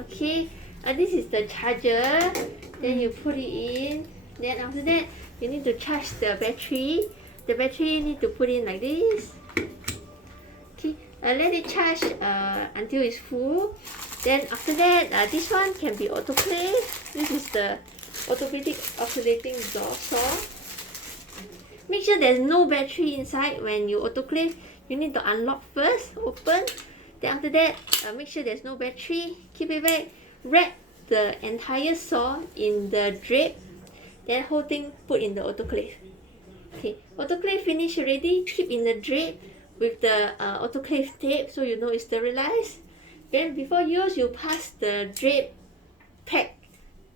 Okay, this is the charger. Then you put it in. Then after that, you need to charge the battery. The battery need to put in like this. Okay, let it charge until it's full. Then after that, this one can be autoclave. This is the automatic oscillating saw. Make sure there's no battery inside when you autoclave. You need to unlock first, open. Then after that, make sure there's no battery. Keep it back. Wrap the entire saw in the drape. Then whole thing put in the autoclave. Okay, autoclave finished already. Keep in the drape with the autoclave tape so you know it's sterilized. Then before use, you pass the drape pack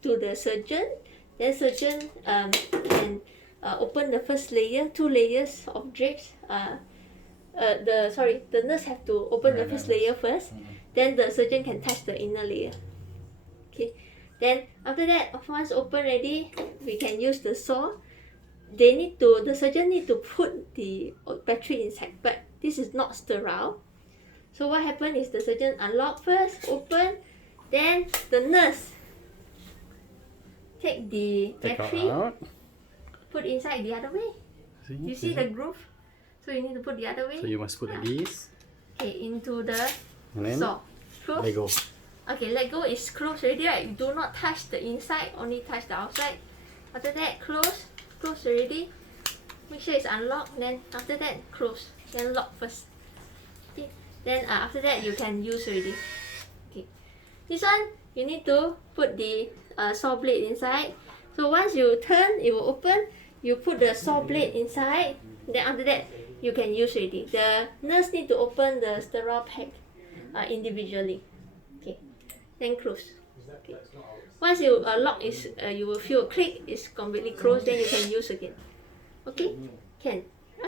to the surgeon. Then surgeon can open the first layer, 2 layers of drapes. The nurse have to open the first layer first. Then the surgeon can touch the inner layer. Okay. Then after that, once open already, we can use the saw. The surgeon need to put the battery inside, but this is not sterile. So what happened is the surgeon unlock first, open, then the nurse take the battery, put inside the other way. You see the groove? So you need to put the other way. So you must put like this. Okay, into the And saw. Close. let go. Okay, let go is closed already, right? You do not touch the inside, only touch the outside. After that, close already. Make sure it's unlocked, then after that, close. Then lock first. Okay. Then after that, you can use already. Okay. This one, you need to put the saw blade inside. So once you turn, it will open. You put the saw blade inside. Then after that, you can use already. The nurse need to open the sterile pack individually. Okay. Then close. Okay. Once you lock, you will feel a click. It's completely closed. Then you can use again. Okay. Can.